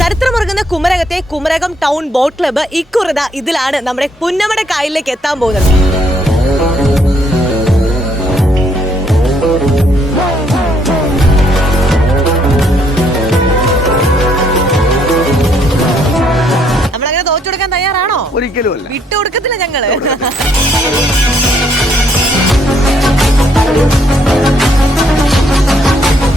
ചരിത്രമുറങ്ങുന്ന കുമരകത്തെ Kumarakom town boat club ഇക്കുറിത ഇതിലാണ് നമ്മുടെ പുന്നമട കായലിലേക്ക് എത്താൻ പോകുന്നത്. നമ്മളങ്ങനെ തോറ്റുകൊടുക്കാൻ തയ്യാറാണോ? ഒരിക്കലും അല്ല, വിട്ടുകൊടുക്കത്തില്ല ഞങ്ങള്.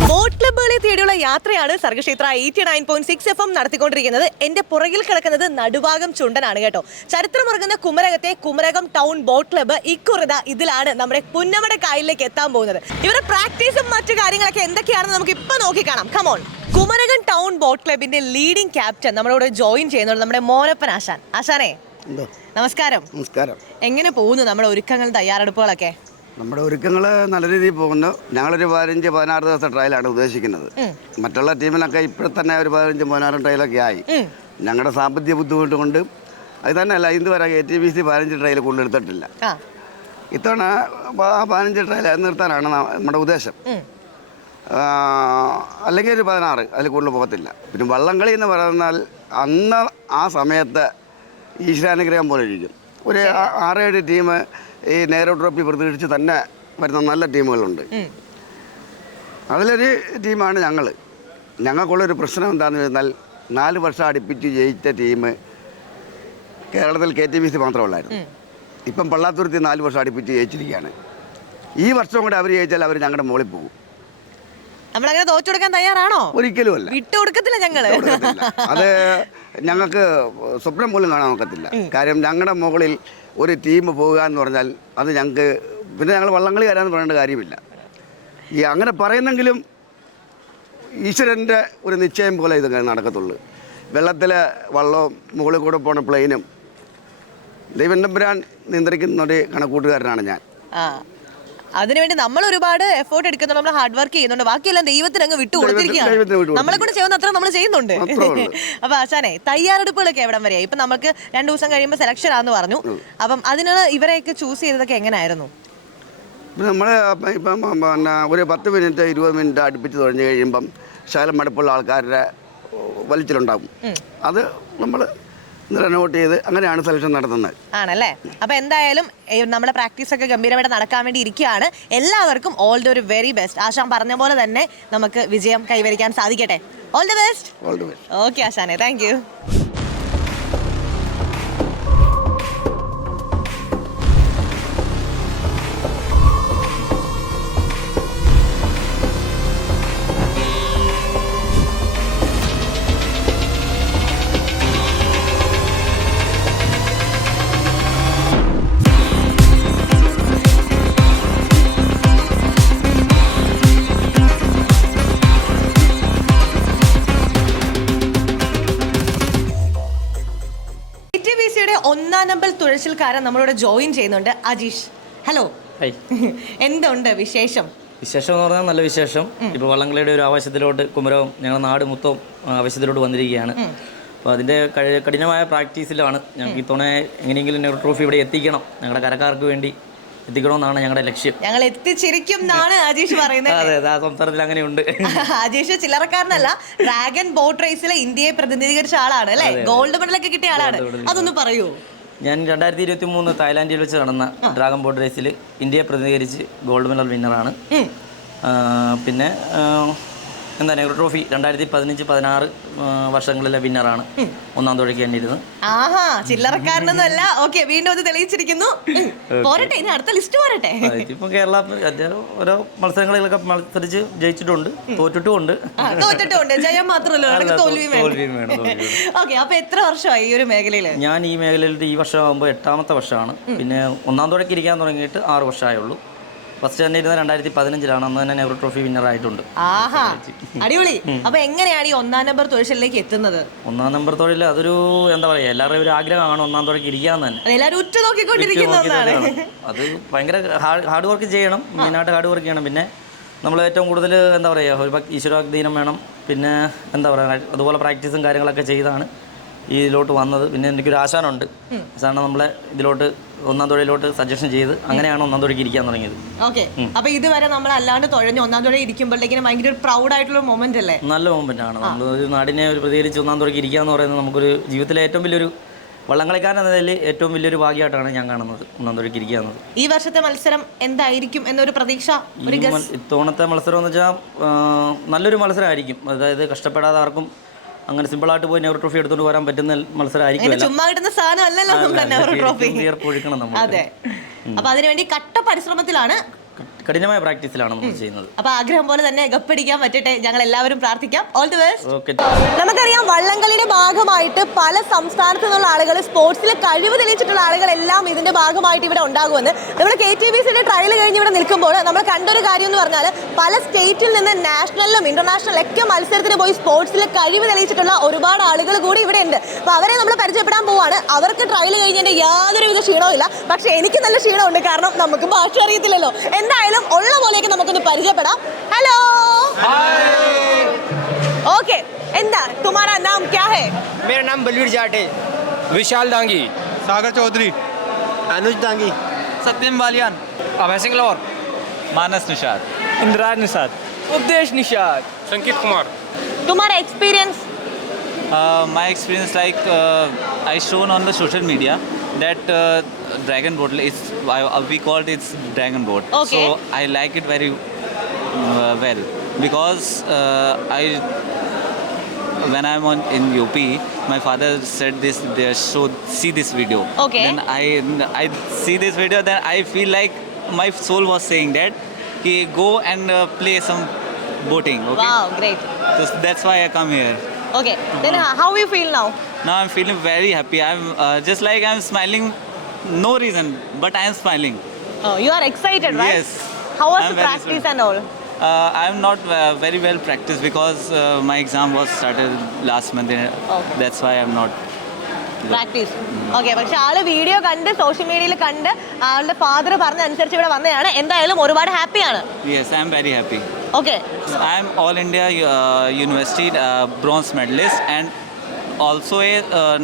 ബോട്ട് ക്ലബ്ബുകളെ തേടിയുള്ള യാത്രയാണ് സർഗക്ഷേത്ര 89.6 FM നടത്തിക്കൊണ്ടിരിക്കുന്നത്. എന്റെ പുറകിൽ കിടക്കുന്നത് നടുഭാഗം ചുണ്ടനാണ് കേട്ടോ. ചരിത്രമുറങ്ങുന്ന കുമരകത്തെ കുമരകം ടൗൺ ബോട്ട് ക്ലബ്ബ് ഇക്കുറിത ഇതിലാണ് നമ്മുടെ പുന്നമട കായലിലേക്ക് എത്താൻ പോകുന്നത്. ഇവരുടെ പ്രാക്ടീസും മറ്റു കാര്യങ്ങളൊക്കെ എന്തൊക്കെയാണെന്ന് നമുക്ക് ഇപ്പൊ നോക്കിക്കാണാം. കമോൺ. കുമരകം ടൗൺ ബോട്ട് ക്ലബിന്റെ ലീഡിംഗ് ക്യാപ്റ്റൻ നമ്മളോട് ജോയിൻ ചെയ്യുന്നുണ്ട് നമ്മുടെ മോനപ്പൻ ആശാൻ. ആശാനെ നമസ്കാരം. നമസ്കാരം. എങ്ങനെ പോകുന്നു നമ്മുടെ ഒരുക്കങ്ങൾ, തയ്യാറെടുപ്പുകളൊക്കെ? നമ്മുടെ ഒരുക്കങ്ങൾ നല്ല രീതിയിൽ പോകുന്നു. ഞങ്ങളൊരു 15-16 ദിവസത്തെ ട്രയലാണ് ഉദ്ദേശിക്കുന്നത്. മറ്റുള്ള ടീമിനൊക്കെ ഇപ്പോഴത്തന്നെ ഒരു 15-16 ട്രയലൊക്കെ ആയി. ഞങ്ങളുടെ സാമ്പത്തിക ബുദ്ധിമുട്ട് കൊണ്ട് അത് തന്നെയല്ല, ഇതുവരെ ATBC 15 ട്രയൽ കൊണ്ടെടുത്തിട്ടില്ല. ഇത്തവണ ആ 15 ട്രയൽ നിർത്താനാണ് നമ്മുടെ ഉദ്ദേശം. അല്ലെങ്കിൽ ഒരു 16, അതിൽ കൂടുതൽ പോകത്തില്ല. പിന്നെ വള്ളംകളി എന്ന് പറഞ്ഞാൽ അന്ന് ആ സമയത്ത് ഈശ്വരാനുഗ്രഹം പോലെ ഇരിക്കും. ഒരു 6-7 ടീം ഈ നെഹ്റു ട്രോഫി പ്രതീക്ഷിച്ച് തന്നെ വരുന്ന നല്ല ടീമുകളുണ്ട്. അതിലൊരു ടീമാണ് ഞങ്ങൾ. ഞങ്ങൾക്കുള്ളൊരു പ്രശ്നം എന്താണെന്ന് വെച്ചാൽ 4 വർഷം അടുപ്പിച്ച് ജയിച്ച ടീം കേരളത്തിൽ KTBC മാത്രമുള്ളായിരുന്നു. ഇപ്പം പള്ളാത്തുരുത്തി 4 വർഷം അടുപ്പിച്ച് ജയിച്ചിരിക്കുകയാണ്. ഈ വർഷം കൂടെ അവർ ജയിച്ചാൽ അവർ ഞങ്ങളുടെ മുകളിൽ പോകും. നമ്മളങ്ങനെ തോറ്റുകൊടുക്കാൻ തയ്യാറാണോ? ഒരിക്കലും അല്ല, വിട്ടുകൊടുക്കത്തില്ല ഞങ്ങള്. അത് ഞങ്ങൾക്ക് സ്വപ്നം പോലും കാണാൻ നോക്കത്തില്ല. കാര്യം ഞങ്ങളുടെ മുകളിൽ ഒരു ടീം പോകുക എന്ന് പറഞ്ഞാൽ അത് ഞങ്ങൾക്ക്, പിന്നെ ഞങ്ങൾ വള്ളംകളി വരാമെന്ന് പറയേണ്ട കാര്യമില്ല. ഈ അങ്ങനെ പറയുന്നെങ്കിലും ഈശ്വരൻ്റെ ഒരു നിശ്ചയം പോലെ ഇതൊക്കെ നടക്കത്തുള്ളൂ. വെള്ളത്തിൽ വള്ളവും മുകളിൽ കൂടെ പോണ പ്ലെയിനും ദൈവം തമ്പുരാൻ നിയന്ത്രിക്കുന്ന ഒരു കണക്കൂട്ടുകാരനാണ് ഞാൻ. അതിനുവേണ്ടി നമ്മൾ ഒരുപാട് എഫേർട്ട് എടുക്കുന്നുണ്ട്, നമ്മൾ ഹാർഡ് വർക്ക് ചെയ്യുന്നുണ്ട്. ബാക്കിയെല്ലാം ദൈവത്തിന് അങ്ങ് വിട്ടു കൊടുത്തിരിക്കുകയാണ്. നമ്മളെ കൊണ്ട് ചെയ്യുന്ന അത്ര നമ്മൾ ചെയ്യുന്നുണ്ട്. അപ്പൊ ആശാനെ, തയ്യാറെടുപ്പുകളൊക്കെ എവിടം വരെയായി? ഇപ്പൊ നമുക്ക് 2 ദിവസം കഴിയുമ്പോൾ സെലക്ഷൻ ആണെന്ന് പറഞ്ഞു. അപ്പം അതിന് ഇവരെയൊക്കെ ചൂസ് ചെയ്തതൊക്കെ എങ്ങനെയായിരുന്നു? നമ്മൾ ഇപ്പം പിന്നെ ഒരു 10 മിനിറ്റ് 20 മിനിറ്റ് അടുപ്പിച്ച് തുഴഞ്ഞു കഴിയുമ്പം ശകലം മടുപ്പുള്ള ആൾക്കാരുടെ വലിച്ചിലുണ്ടാകും. അത് നമ്മൾ നോട്ട് ചെയ്ത് അങ്ങനെയാണ് സെലക്ഷൻ നടത്തുന്നത്. ആണല്ലേ? അപ്പൊ എന്തായാലും നമ്മുടെ പ്രാക്ടീസ് ഒക്കെ ഗംഭീരമായിട്ട് നടക്കാൻ വേണ്ടി ഇരിക്കുകയാണ്. എല്ലാവർക്കും ഓൾ ദി ഒരു വെരി ബെസ്റ്റ്. ആശാൻ പറഞ്ഞ പോലെ തന്നെ നമുക്ക് വിജയം കൈവരിക്കാൻ സാധിക്കട്ടെ. All the best. ഓക്കെ ആശാനെ, താങ്ക് യു. ഒന്നാം നമ്പർ തുഴച്ചിൽക്കാരൻ നമ്മളോട് ജോയിൻ ചെയ്യുന്നുണ്ട്, അജീഷ്. ഹലോ. എന്തുണ്ട് വിശേഷം? വിശേഷം എന്ന് പറഞ്ഞാൽ നല്ല വിശേഷം. ഇപ്പോൾ വള്ളംകളിയുടെ ഒരു ആവശ്യത്തിലോട്ട് കുമരകം, ഞങ്ങളുടെ നാട് മൊത്തം ആവശ്യത്തിലോട്ട് വന്നിരിക്കുകയാണ്. അപ്പോൾ അതിൻ്റെ കഠിനമായ പ്രാക്ടീസിലാണ് ഞങ്ങൾക്ക് ഇത്തവണ എങ്ങനെയെങ്കിലും നെഹ്റു ട്രോഫി ഇവിടെ എത്തിക്കണം, ഞങ്ങളുടെ കരക്കാർക്ക് വേണ്ടി എത്തിക്കണമെന്നാണ് ഞങ്ങളുടെ ലക്ഷ്യം. ഞങ്ങൾ എത്തിച്ചിരിക്കും എന്നാണ് അജീഷ് പറയുന്നത്. അതെ, ആ സംസാരത്തിൽ അങ്ങനെയുണ്ട്. അജീഷ് ചില്ലറക്കാരനല്ല, ഡ്രാഗൺ ബോട്ട് റേസിലെ ഇന്ത്യയെ പ്രതിനിധീകരിച്ച ആളാണ് അല്ലേ? ഗോൾഡ് മെഡലൊക്കെ കിട്ടിയ ആളാണ്. അതൊന്ന് പറയൂ. ഞാൻ 2023 തായ്ലാൻഡിൽ വെച്ച് നടന്ന ഡ്രാഗൺ ബോട്ട് റേസിൽ ഇന്ത്യയെ പ്രതിനിധീകരിച്ച് ഗോൾഡ് മെഡൽ വിന്നറാണ്. പിന്നെ എന്താ നെഹ്റു ട്രോഫി 2015-16 വർഷങ്ങളിലെ വിന്നറാണ്. ഒന്നാം തുഴയ്ക്ക് തന്നെയിരുന്നു. ആഹാ, ചില്ലറക്കാരനൊന്നുമല്ല. ഓക്കെ, വീണ്ടും അത് തെളിയിച്ചിരിക്കുന്നു. പോരട്ടെ, ഇനി അടുത്ത ലിസ്റ്റ് പോരട്ടെ. ഇപ്പം കേരള ഓരോ മത്സരങ്ങളിലൊക്കെ മത്സരിച്ച് ജയിച്ചിട്ടുണ്ട്, തോറ്റിട്ടുമുണ്ട്. ജയം മാത്രമല്ല, തോൽവിയും വേണം. ഓക്കെ, അപ്പൊ എത്ര വർഷമായി ഈ ഒരു മേഖലയിൽ? ഞാൻ ഈ മേഖലയിൽ ഈ വർഷമാകുമ്പോൾ 8ാമത്തെ വർഷമാണ്. പിന്നെ ഒന്നാം തുഴയ്ക്ക് ഇരിക്കാൻ തുടങ്ങിയിട്ട് 6 വർഷമായുള്ളൂ. ഫസ്റ്റ് തന്നെ ഇരുന്നത് 2015-ലാണ്. അന്ന് തന്നെ നെഹ്റു ട്രോഫി വിന്നർ ആയിട്ടുണ്ട്. ആഹാ, അടിപൊളി. അപ്പൊ എങ്ങനെയാണ് ഈ 1ാം നമ്പർ തുഴച്ചിലേക്ക് എത്തുന്നത്? 1ാം നമ്പർ തൊഴിൽ അതൊരു എന്താ പറയാ, എല്ലാവരുടെയും ഒരു ആഗ്രഹമാണ് 1ാം തുഴയ്ക്ക് ഇരിക്കാന്ന് തന്നെ. എല്ലാവരും ഉറ്റുനോക്കിക്കൊണ്ടിരിക്കുന്നതാണ്. അത് ഭയങ്കര ഹാർഡ് വർക്ക് ചെയ്യണം, മെയിനായിട്ട് ഹാർഡ് വർക്ക് ചെയ്യണം. പിന്നെ നമ്മൾ ഏറ്റവും കൂടുതൽ എന്താ പറയുക, ഒരു ഈശ്വരാധീനം വേണം. പിന്നെ എന്താ പറയുക, അതുപോലെ പ്രാക്ടീസും കാര്യങ്ങളൊക്കെ ചെയ്താണ് ഇതിലോട്ട് വന്നത്. പിന്നെ എനിക്കൊരു ആശാനുണ്ട്, ആശാന നമ്മളെ ഇതിലോട്ട് ഒന്നാം തുഴയിലോട്ട് സജഷൻ ചെയ്ത് അങ്ങനെയാണ് ഒന്നാം തുഴയ്ക്ക് ഇരിക്കാൻ തുടങ്ങിയത്. ഓക്കെ, അപ്പൊ ഇതുവരെ നമ്മൾ അല്ലാണ്ട് തുഴഞ്ഞ് ഒന്നാം തുഴ ഇരിക്കുമ്പോഴത്തേക്കിനും ഭയങ്കര ഒരു പ്രൗഡ് ആയിട്ടുള്ള മൊമെന്റ് അല്ലേ? നല്ല മൊമെന്റ് ആണ്. നമ്മൾ ഒരു നാടിനെ ഒരു പ്രതികരിച്ച് ഒന്നാം തുഴയ്ക്ക് ഇരിക്കുക എന്ന് പറയുന്നത് നമുക്കൊരു ജീവിതത്തിലെ ഏറ്റവും വലിയൊരു വള്ളംകളിക്കാരൻ എന്ന നിലയിൽ ഏറ്റവും വലിയൊരു ഭാഗ്യമായിട്ടാണ് ഞാൻ കാണുന്നത് ഒന്നാം തുഴയ്ക്ക് ഇരിക്കുക എന്നത്. ഈ വർഷത്തെ മത്സരം എന്തായിരിക്കും എന്നൊരു പ്രതീക്ഷ? ഇത്തവണത്തെ മത്സരം എന്ന് വെച്ചാൽ നല്ലൊരു മത്സരമായിരിക്കും. അതായത് കഷ്ടപ്പെടാതെ ആർക്കും അങ്ങനെ സിമ്പിളായിട്ട് പോയി നെഹ്റു ട്രോഫി എടുത്തുകൊണ്ട് വരാൻ പറ്റുന്ന മത്സരമായിരിക്കും. ചുമ്മാ കിട്ടുന്ന സാധനം അല്ലല്ലോ നമ്മുടെ നെഹ്റു ട്രോഫി. അതെ, അപ്പൊ അതിനുവേണ്ടി കട്ട പരിശ്രമത്തിലാണ്, കഠിനമായ പ്രാക്ടീസിലാണ് നമ്മൾ ചെയ്യുന്നത്. അപ്പൊ ആഗ്രഹം പോലെ തന്നെ എഗപ്പടിക്കാൻ പറ്റട്ടെ, ഞങ്ങൾ എല്ലാവരും പ്രാർത്ഥിക്കാം. All the best. നമുക്കറിയാം വള്ളംകളിയുടെ ഭാഗമായിട്ട് പല സംസ്ഥാനത്തു നിന്നുള്ള ആളുകൾ, സ്പോർട്സിൽ കഴിവ് തെളിയിച്ചിട്ടുള്ള ആളുകളെല്ലാം ഇതിന്റെ ഭാഗമായിട്ട് ഇവിടെ ഉണ്ടാകുമെന്ന് നമ്മൾ KTBCയുടെ ട്രയൽ കഴിഞ്ഞ് ഇവിടെ നിൽക്കുമ്പോൾ നമ്മൾ കണ്ടൊരു കാര്യം എന്ന് പറഞ്ഞാൽ പല സ്റ്റേറ്റിൽ നിന്ന് നാഷണലിലും ഇന്റർനാഷണലും ഒക്കെ മത്സരത്തിന് പോയി സ്പോർട്സിൽ കഴിവ് തെളിയിച്ചിട്ടുള്ള ഒരുപാട് ആളുകൾ കൂടി ഇവിടെ ഉണ്ട്. അപ്പൊ അവരെ നമ്മൾ പരിചയപ്പെടാൻ പോവാണ്. അവർക്ക് ട്രയൽ കഴിഞ്ഞതിന്റെ യാതൊരുവിധ ക്ഷീണവും ഇല്ല, പക്ഷെ എനിക്ക് നല്ല ക്ഷീണമുണ്ട്, കാരണം നമുക്ക് ഭാഷ അറിയത്തില്ലല്ലോ. എന്തായാലും ഉള്ള പോലെയൊക്കെ നമുക്കൊന്ന് പരിചയപ്പെടാം. ഹലോ, ओके, इंदा तुम्हारा नाम क्या है? मेरा नाम बलवीर जाट है। विशाल दांगी, सागर चौधरी, अनुज दांगी, सत्यम बालियान, अभय सिंह लौर, मानस निषाद, इंद्राज निषाद, उपदेश निषाद, संकित कुमार. तुम्हारा experience? My experience, like I shown on the social media that dragon boat is we called it dragon boat. Okay. So I like it very well because when I'm in UP, my father said this. They showed see this video. Okay. Then I see this video. Then I feel like my soul was saying that, "Ki go and play some boating." Okay. Wow, great. So that's why I come here. Okay, then how you feel now? Now I'm feeling very happy. I'm just like I'm smiling, no reason, but I am smiling. Oh, you are excited, right? Yes. How was I'm the very practice and all? I'm not very well practiced because my exam was started last month. Okay. That's why I'm not. Practice. Okay, പക്ഷെ ആള് video കണ്ട് social മീഡിയയിൽ കണ്ട് ആളുടെ father പറഞ്ഞ അനുസരിച്ച് ഇവിടെ വന്നതാണ്. എന്തായാലും ഒരുപാട് ഹാപ്പിയാണ്. Yes, I'm very happy. Okay, I'm All India University bronze medalist and also a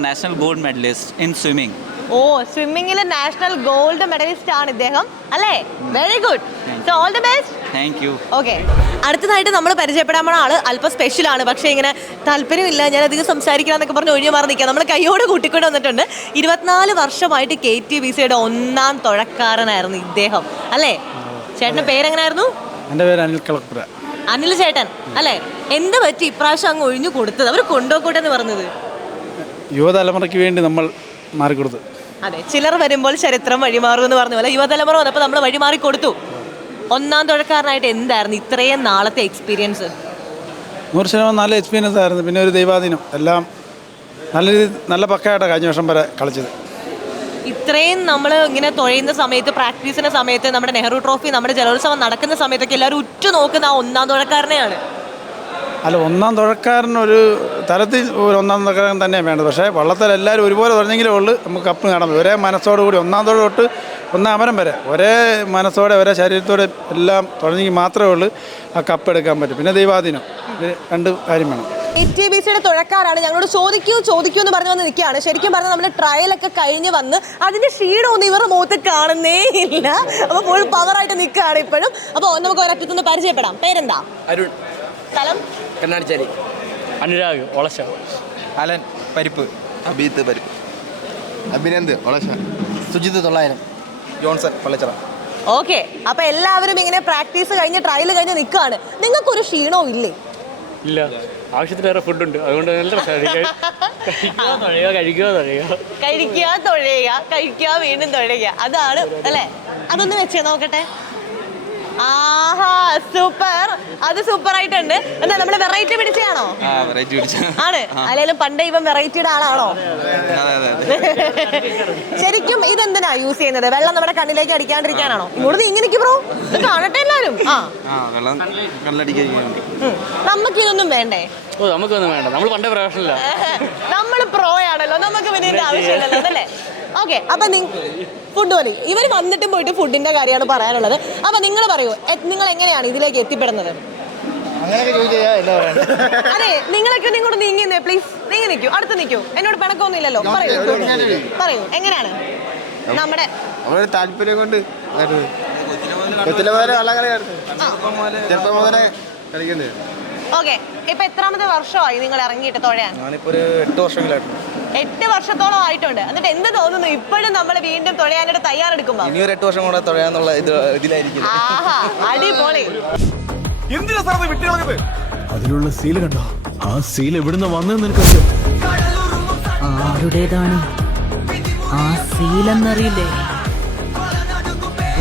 national gold medalist in swimming. ഓ, സ്വിമ്മിങ്ങിൽ നാഷണൽ ഗോൾഡ് മെഡലിസ്റ്റ് ആണ് ഇദ്ദേഹം അല്ലേ? Very good. So all the best. Thank you. Okay, അടുത്തതായിട്ട് നമ്മൾ പരിചയപ്പെടാൻ പോണ ആള് അല്പം സ്പെഷ്യലാണ്. പക്ഷേ ഇങ്ങനെ താല്പര്യമില്ല, ഞാൻ അധികം സംസാരിക്കണം എന്നൊക്കെ പറഞ്ഞ് ഒഴിഞ്ഞു മാറി നിൽക്കുക. നമ്മൾ കയ്യോട് കൂട്ടിക്കൊണ്ട് വന്നിട്ടുണ്ട്. 24 വർഷമായിട്ട് KTBCയുടെ ഒന്നാം തുഴക്കാരനായിരുന്നു ഇദ്ദേഹം അല്ലേ? ചേട്ടൻ്റെ പേരെങ്ങനായിരുന്നു? എൻ്റെ പേര് അനിൽ കളപ്പുര. അനിൽ ചേട്ടൻ അല്ലേ? എന്ത് പറ്റി ഇപ്രാവശ്യം അങ്ങ് ഒഴിഞ്ഞു കൊടുത്തത്? അവർ കൊണ്ടുപോക്കോട്ടെന്ന് പറഞ്ഞത് യുവതലമുറയ്ക്ക് വേണ്ടി നമ്മൾ മാറിക്കൊടുത്തു. അതെ, ചിലർ വരുമ്പോൾ ചരിത്രം വഴിമാറും എന്ന് പറഞ്ഞ പോലെ യുവതലമുറ വന്നപ്പോൾ നമ്മൾ വഴിമാറി കൊടുത്തു. ഒന്നാം തുഴക്കാരനായിട്ട് എന്തായിരുന്നു ഇത്രയും നാളത്തെ എക്സ്പീരിയൻസ്? 100% നല്ല എക്സ്പീരിയൻസ് ആയിരുന്നു. പിന്നെ ഒരു ദൈവാധീനം, എല്ലാം നല്ല രീതിയിൽ നല്ല പക്കയായിട്ടാണ് കഴിഞ്ഞ വർഷം വരെ കളിച്ചത്. ഇത്രയും നമ്മൾ ഇങ്ങനെ തുഴയുന്ന സമയത്ത്, പ്രാക്ടീസിൻ്റെ സമയത്ത്, നമ്മുടെ നെഹ്റു ട്രോഫി, നമ്മുടെ ജലോത്സവം നടക്കുന്ന സമയത്തൊക്കെ എല്ലാവരും ഉറ്റു നോക്കുന്ന ആ ഒന്നാം തുഴക്കാരനെയാണ്. അല്ല, ഒന്നാം തുഴക്കാരനൊരു തലത്തിൽ ഒരു ഒന്നാം തുഴക്കാരൻ തന്നെയാണ് വേണ്ടത്. പക്ഷേ വള്ളത്തിൽ എല്ലാവരും ഒരുപോലെ തുഴഞ്ഞെങ്കിലേ ഉള്ളൂ നമുക്ക് കപ്പ് നേടാൻ പറ്റും. ഒരേ മനസ്സോടുകൂടി ഒന്നാം തുഴ തൊട്ട് ഒന്നാം അമരം വരെ ഒരേ മനസ്സോടെ ഒരേ ശരീരത്തോടെ എല്ലാം തുഴഞ്ഞെങ്കിൽ മാത്രമേ ഉള്ളൂ ആ കപ്പ് എടുക്കാൻ പറ്റും. പിന്നെ ദൈവാധീനം, ഇത് രണ്ട് കാര്യം വേണം. KTBCയുടെ തുഴക്കാരാണ്. ഞങ്ങളോട് ചോദിക്കൂ എന്ന് പറഞ്ഞു വന്ന് നിൽക്കുകയാണ്. ശരിക്കും പറഞ്ഞാൽ നമ്മുടെ ട്രയലൊക്കെ കഴിഞ്ഞ് വന്ന് അതിന്റെ ക്ഷീണമൊന്നും ഇവരുടെ മുഖത്ത് കാണുന്നേ ഇല്ല. അപ്പോൾ ഫുൾ പവറായിട്ട് നിൽക്കുകയാണ് ഇപ്പോഴും. അപ്പോൾ നമുക്ക് ഒരറ്റത്തുനിന്ന് പരിചയപ്പെടാം. പേരെന്താ? അരുൺ, സ്ഥലം? കണ്ണാടിച്ചാലി. അനുരാഗ്, ഒളശ. അലൻ, പരിപ്പ്. അബീത്ത്, പരിപ്പ്. അഭിനന്ദ്, ഒളശ. സുജിത്, 900. ജോൺസൺ, പള്ളിച്ചറ. ഓക്കെ, അപ്പോൾ എല്ലാവരും ഇങ്ങനെ പ്രാക്ടീസ് കഴിഞ്ഞ് ട്രയൽ കഴിഞ്ഞ് നിൽക്കുകയാണ്. നിങ്ങൾക്കൊരു ക്ഷീണവും ഇല്ലേ? ഇല്ല, ആവശ്യത്തിലേറെ ഫുഡുണ്ട്, അതുകൊണ്ട് നല്ല കഴിക്കുക വീണ്ടും തുഴയുക, അതാണ് അല്ലേ? അതൊന്ന് വെച്ചേ നോക്കട്ടെ. ആഹാ, സൂപ്പർ, അത് സൂപ്പർ ആയിട്ടുണ്ട്. എന്താ നമ്മള് വെറൈറ്റി പിടിച്ചാണോ? ആണ്, അല്ലെങ്കിലും പണ്ടേ ഇവൻ വെറൈറ്റിയുടെ ആളാണോ? ശരിക്കും ഇതെന്തിനാ യൂസ് ചെയ്യുന്നത്? വെള്ളം നമ്മുടെ കണ്ണിലേക്ക് അടിക്കാണ്ടിരിക്കാനാണോ? ഇങ്ങോട്ട് ഇങ്ങനെ ബ്രോ, ഇത് കാണട്ടെ എല്ലാരും. നമുക്ക് ഇതൊന്നും വേണ്ടേ? ഓ, നമുക്കൊന്നും വേണ്ട, നമ്മൾ പണ്ടേ പ്രൊഫഷണല്ല. നമ്മൾ പ്രോ ആണല്ലോ, നമുക്ക് പിന്നെ ഇതിന്റെ ആവശ്യമില്ലല്ലോ അല്ലേ? ഓക്കെ, അപ്പൊ ഫുഡ് പോലെ ഇവർ വന്നിട്ടും പോയിട്ട് ഫുഡിന്റെ കാര്യമാണ് പറയാനുള്ളത്. അപ്പൊ നിങ്ങൾ പറയൂ, നിങ്ങൾ എങ്ങനെയാണ് ഇതിലേക്ക് എത്തിപ്പെടുന്നത്? അങ്ങനെയൊക്കെ ചോദിച്ചാൽ എന്താ പറയുക? അതെ, നിങ്ങളൊക്കെ നിങ്ങോട്ട് നീങ്ങിന്നേ പ്ലീസ്. നീങ്ങി നിൽക്കൂ, അടുത്ത് നിൽക്കൂ. എന്നോട് പിണക്കൊന്നും ഇല്ലല്ലോ. പറയൂ എങ്ങനെയാണ് നമ്മുടെ താല്പര്യം കൊണ്ട് കൊച്ചിലെ മുതലേ വള്ളംകളി ചെറുപ്പം മുതലേ കളിക്കുന്നത്. ഓക്കെ, ഇപ്പൊ എത്രാമത്തെ വർഷമായി നിങ്ങൾ ഇറങ്ങിയിട്ട് തുഴയാൻ? ഞാനിപ്പോൾ ഒരു 8 വർഷങ്ങളായിരുന്നു. 8 വർഷത്തോളം ആയിട്ടുണ്ട്. എന്നിട്ട് എന്ത് തോന്നുന്നു ഇപ്പോഴും നമ്മൾ വീണ്ടും തുഴയാനായിട്ട് തയ്യാറെടുക്കുമ്പോ? ഇനി ഒരു 8 വർഷം കൂടെ തുഴയാന്നുള്ള ഇതിലായിരിക്കും. ആഹാ, അടിപൊളി. അതിലുള്ള സീല് കണ്ടോ? ആ സീൽ എവിടുന്ന് വന്നെന്ന് നിനക്കറിയോ? ആരുടേതാണ് ആ സീലെന്നറിയില്ലേ?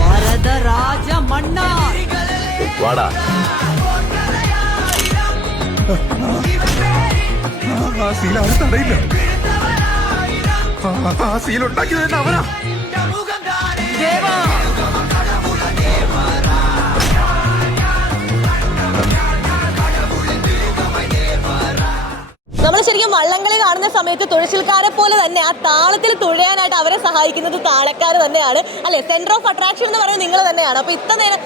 വരദരാജ മണ്ണാർ. വാടാ. ആ സീൽ ആരും തടയില്ല. ആ സീൽ ഉണ്ടാക്കിയത് തന്നെ അവനാ. നമ്മൾ ശരിക്കും വള്ളംകളി കാണുന്ന സമയത്ത് തുഴച്ചിൽക്കാരെ പോലെ തന്നെ ആ താളത്തിൽ തുഴയാനായിട്ട് അവരെ സഹായിക്കുന്നത് താളക്കാർ തന്നെയാണ് അല്ലെ. സെന്റർ ഓഫ് അട്രാക്ഷൻ എന്ന് പറയുന്നത് നിങ്ങൾ തന്നെയാണ്. അപ്പൊ ഇത്ര നേരം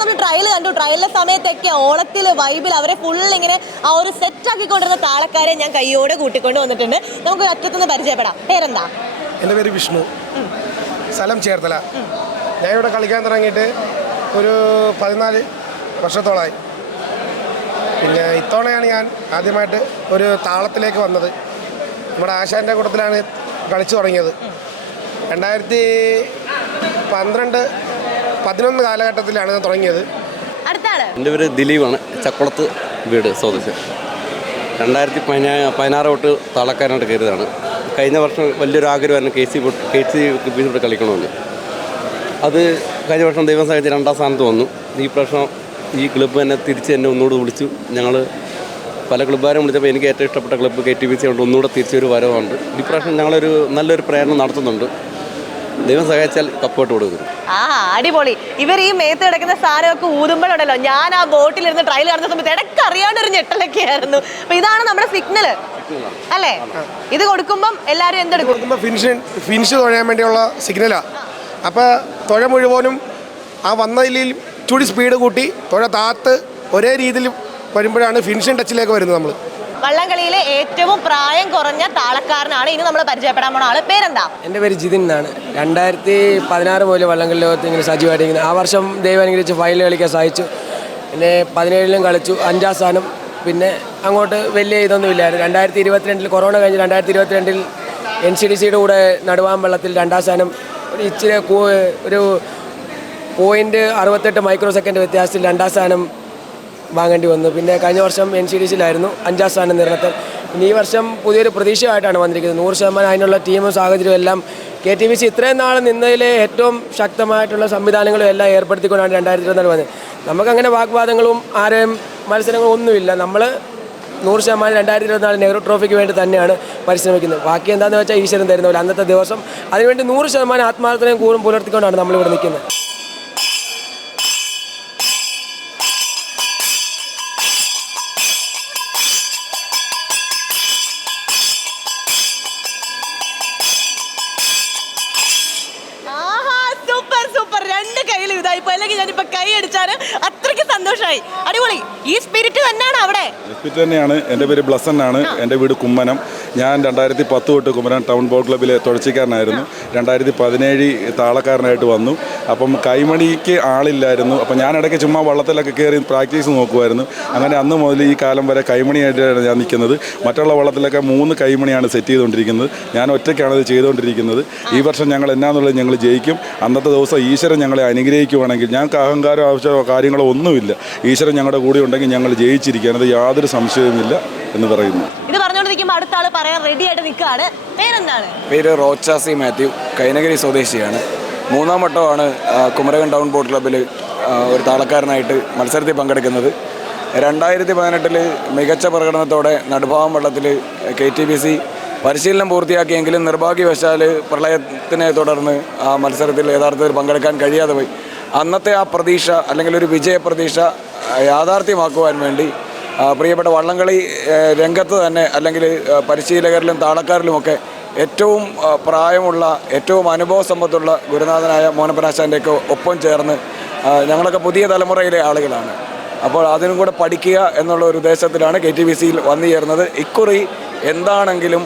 നമ്മൾ ട്രയൽ കണ്ടു. ട്രയലിന്റെ സമയത്തൊക്കെ ഓളത്തിൽ വൈബിൽ അവരെ ഫുൾ ഇങ്ങനെ ആ ഒരു സെറ്റ് ആക്കിക്കൊണ്ടിരുന്ന താളക്കാരെ ഞാൻ കൈയോടെ കൂട്ടിക്കൊണ്ട് വന്നിട്ടുണ്ട്. നമുക്ക് ഒറ്റത്തുനിന്ന് പരിചയപ്പെടാം. പേരെന്താ? എൻ്റെ പേര് വിഷ്ണു, സ്ഥലം ചേർത്തല. ഞാൻ ഇവിടെ കളിക്കാൻ തുടങ്ങിയിട്ട് ഒരു 14 വർഷത്തോളമായി. പിന്നെ ഇത്തവണയാണ് ഞാൻ ആദ്യമായിട്ട് ഒരു താളത്തിലേക്ക് വന്നത്. നമ്മുടെ ആശാൻ്റെ കൂട്ടത്തിലാണ് കളിച്ചു തുടങ്ങിയത്. 2012-11 കാലഘട്ടത്തിലാണ് ഞാൻ തുടങ്ങിയത്. എൻ്റെ പേര് ദിലീപാണ്, ചക്കുളത്ത് വീട് സ്വദേശം. 2016 തൊട്ട് താളക്കാരനായിട്ട് കയറിയതാണ്. കഴിഞ്ഞ വർഷം വലിയൊരു ആഗ്രഹമായിരുന്നു KC ഇവിടെ കളിക്കണമെന്ന്. അത് കഴിഞ്ഞ വർഷം ദൈവം സഹായിച്ച് 2ാം സ്ഥാനത്ത് വന്നു. ഈ പ്രാവശ്യം ഈ ക്ലബ്ബ് തന്നെ തിരിച്ച് എന്നെ ഒന്നുകൂടെ വിളിച്ചു. ഞങ്ങൾ പല ക്ലബ്ബുകാരും വിളിച്ചപ്പോൾ എനിക്ക് ഏറ്റവും ഇഷ്ടപ്പെട്ട ക്ലബ്ബ് KTBC കൊണ്ട് ഒന്നുകൂടെ തിരിച്ചൊരു വരവുണ്ട്. ഈ പ്രാവശ്യം ഞങ്ങളൊരു നല്ലൊരു പ്രയത്നം നടത്തുന്നുണ്ട്. ദൈവം സഹായിച്ചാൽ കപ്പോട്ട് കൊടുക്കും. അടിപൊളി. ഇവർ ഈ മേത്ത് കിടക്കുന്ന സാരമൊക്കെ ഊതുമ്പോഴുണ്ടല്ലോ, ഞാൻ ആ ബോട്ടിലിരുന്ന് ട്രയൽ കാണുന്ന സമയത്ത് ഇടയ്ക്ക് അറിയാണ്ടൊരു ഞെട്ടലൊക്കെ ആയിരുന്നു. അപ്പൊ ഇതാണ് നമ്മുടെ സിഗ്നല് അല്ലേ? ഇത് കൊടുക്കുമ്പം എല്ലാവരും എന്തെടുക്കും? ഫിനിഷ് തുഴയാൻ വേണ്ടിയുള്ള സിഗ്നലാണ്. അപ്പോൾ തുഴ മുഴുവനും ആ വന്നതിൽ ചൂടി സ്പീഡ് കൂട്ടി തുഴ താത്ത് ഒരേ രീതിയിൽ വരുമ്പോഴാണ് ഫിനിഷിംഗ് ടച്ചിലേക്ക് വരുന്നത്. നമ്മൾ വള്ളംകളിയിലെ ഏറ്റവും പ്രായം കുറഞ്ഞ താളക്കാരനാണ് ഇനി നമ്മൾ പരിചയപ്പെടാൻ പോണ ആള്. പേരെന്താ? എൻ്റെ പേര് ജിതിൻ എന്നാണ്. 2016 മുതൽ വള്ളംകളി ലോകത്ത് ഇങ്ങനെ സജീവമായിട്ടിരിക്കുന്നത്. ആ വർഷം ദൈവം അനുഗ്രഹിച്ച് ഫൈനൽ കളിക്കാൻ സാധിച്ചു. പിന്നെ 17-ലും കളിച്ചു, 5ാം സ്ഥാനം. പിന്നെ അങ്ങോട്ട് വലിയ ഇതൊന്നുമില്ലായിരുന്നു. 2022 കൊറോണ കഴിഞ്ഞ് 2022 NCDCയുടെ കൂടെ നടുവാൻ വെള്ളത്തിൽ 2ാം സ്ഥാനം. ഇച്ചിരി ഒരു 0.68 മൈക്രോ സെക്കൻഡ് വ്യത്യാസത്തിൽ 2ാം സ്ഥാനം വാങ്ങേണ്ടി വന്നു. പിന്നെ കഴിഞ്ഞ വർഷം NCDCയിലായിരുന്നു 5ാം സ്ഥാനം നിറഞ്ഞത്. ഇനി ഈ വർഷം പുതിയൊരു പ്രതീക്ഷയായിട്ടാണ് വന്നിരിക്കുന്നത്. 100% അതിനുള്ള ടീമും സാഹചര്യവും എല്ലാം KTBC ഇത്രയും നാൾ നിന്നതിലെ ഏറ്റവും ശക്തമായിട്ടുള്ള സംവിധാനങ്ങളും എല്ലാം ഏർപ്പെടുത്തിക്കൊണ്ടാണ് 2024 വന്നത്. നമുക്കങ്ങനെ വാഗ്വാദങ്ങളും ആരെയും മത്സരങ്ങളും ഒന്നുമില്ല. നമ്മൾ 100% 2024 നെഹ്റു ട്രോഫിക്ക് വേണ്ടി തന്നെയാണ് പരിശ്രമിക്കുന്നത്. ബാക്കി എന്താണെന്ന് വെച്ചാൽ ഈശ്വരൻ തരുന്ന പോലെ അന്നത്തെ ദിവസം അതിനുവേണ്ടി 100% ആത്മാർത്ഥതയും കൂറും പുലർത്തിക്കൊണ്ടാണ് നമ്മളിവിടെ നിൽക്കുന്നത്. ഞാനിപ്പോ കൈ അടിച്ചാല് അത്രയ്ക്ക് സന്തോഷമായി. അടിപൊളി. ഈ സ്പിരിറ്റ് തന്നെയാണ് അവിടെ. സ്പിരിറ്റ് തന്നെയാണ്. എൻ്റെ പേര് ബ്ലസൻ ആണ്. എൻ്റെ വീട് കുമ്മനം. ഞാൻ 2010 തൊട്ട് കുമ്മനം ടൗൺ ബോട്ട് ക്ലബ്ബിലെ തുഴച്ചിക്കാരനായിരുന്നു. 2017 താളക്കാരനായിട്ട് വന്നു. അപ്പം കൈമണിക്ക് ആളില്ലായിരുന്നു. അപ്പം ഞാൻ ഇടയ്ക്ക് ചുമ്മാ വള്ളത്തിലൊക്കെ കയറി പ്രാക്ടീസ് നോക്കുമായിരുന്നു. അങ്ങനെ അന്ന് മുതൽ ഈ കാലം വരെ കൈമണിയായിട്ടാണ് ഞാൻ നിൽക്കുന്നത്. മറ്റുള്ള വള്ളത്തിലൊക്കെ 3 കൈമണിയാണ് സെറ്റ് ചെയ്തുകൊണ്ടിരിക്കുന്നത്. ഞാൻ ഒറ്റയ്ക്കാണ് ഇത് ചെയ്തുകൊണ്ടിരിക്കുന്നത്. ഈ വർഷം ഞങ്ങൾ എന്നാന്നുള്ളത് ഞങ്ങൾ ജയിക്കും. അന്നത്തെ ദിവസം ഈശ്വരൻ ഞങ്ങളെ അനുഗ്രഹിക്കുവാണെങ്കിൽ, ഞങ്ങൾക്ക് അഹങ്കാരം ആവശ്യമോ കാര്യങ്ങളോ ഒന്നുമില്ല. ഈശ്വരൻ ഞങ്ങളുടെ കൂടെ ഉണ്ടെങ്കിൽ ഞങ്ങൾ ജയിച്ചിരിക്കുകയാണ്. അത് യാതൊരു സംശയവുമില്ല എന്ന് പറയുന്നു. ഇത് പറഞ്ഞുകൊണ്ടിരിക്കുമ്പോൾ അടുത്ത ആൾ പറയാൻ റെഡി ആയിട്ട് നിൽക്കുകയാണ്. പേരെന്താണ്? പേര് റോച്ചാസി മാത്യു, കൈനഗിരി സ്വദേശിയാണ്. 3ാം വട്ടമാണ് കുമരകം ടൗൺ ബോട്ട് ക്ലബ്ബിൽ ഒരു താളക്കാരനായിട്ട് മത്സരത്തിൽ പങ്കെടുക്കുന്നത്. 2018 മികച്ച പ്രകടനത്തോടെ നടുഭാഗം വള്ളത്തിൽ KTBC പരിശീലനം പൂർത്തിയാക്കിയെങ്കിലും നിർഭാഗ്യവശാൽ പ്രളയത്തിനെ തുടർന്ന് ആ മത്സരത്തിൽ യഥാർത്ഥത്തിൽ പങ്കെടുക്കാൻ കഴിയാതെ പോയി. അന്നത്തെ ആ പ്രതീക്ഷ അല്ലെങ്കിൽ ഒരു വിജയപ്രതീക്ഷ യാഥാർത്ഥ്യമാക്കുവാൻ വേണ്ടി പ്രിയപ്പെട്ട വള്ളംകളി രംഗത്ത് തന്നെ അല്ലെങ്കിൽ പരിശീലകരിലും താളക്കാരിലുമൊക്കെ ഏറ്റവും പ്രായമുള്ള ഏറ്റവും അനുഭവ സമ്പത്തുള്ള ഗുരുനാഥനായ മോനപ്പനാശാൻ്റെയൊക്കെ ഒപ്പം ചേർന്ന് ഞങ്ങളൊക്കെ പുതിയ തലമുറയിലെ ആളുകളാണ്. അപ്പോൾ അതിനും കൂടെ പഠിക്കുക എന്നുള്ള ഒരു ഉദ്ദേശത്തിലാണ് KTBCയിൽ വന്നു ചേർന്നത്. ഇക്കുറി എന്താണെങ്കിലും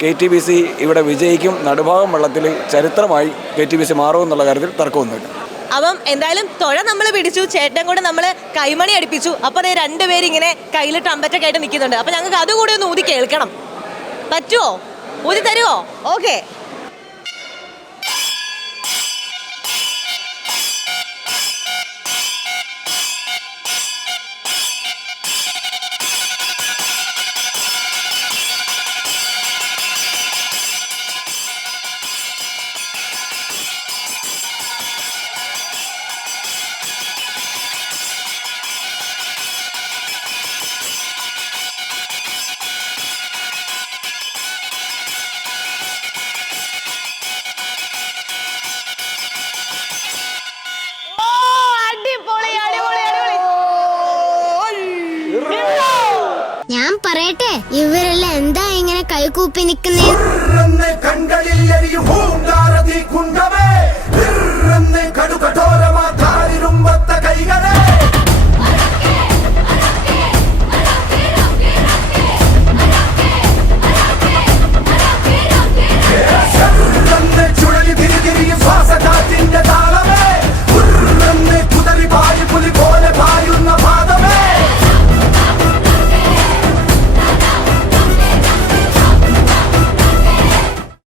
KTBC ഇവിടെ വിജയിക്കും. നടുഭാഗം വള്ളത്തിൽ ചരിത്രമായി KTBC മാറുമെന്നുള്ള കാര്യത്തിൽ തർക്കമൊന്നുമില്ല. അപ്പം എന്തായാലും തുഴ നമ്മൾ പിടിച്ചു, ചേട്ടൻ കൂടെ നമ്മൾ കൈമണി അടിപ്പിച്ചു. അപ്പോൾ രണ്ടുപേരും ഇങ്ങനെ കയ്യിൽ ട്രംപറ്റൊക്കെ ആയിട്ട് നിൽക്കുന്നുണ്ട്. അപ്പം ഞങ്ങൾക്ക് അതുകൂടി ഒന്ന് ഊതി കേൾക്കണം. പറ്റുമോ? ഊതി തരുമോ? ഓക്കെ. ഞാൻ പറയട്ടെ, ഇവരെല്ലാം എന്താ ഇങ്ങനെ കൈകൂപ്പി നിൽക്കുന്നേ? കടുകഠോരമാ കൈകളെ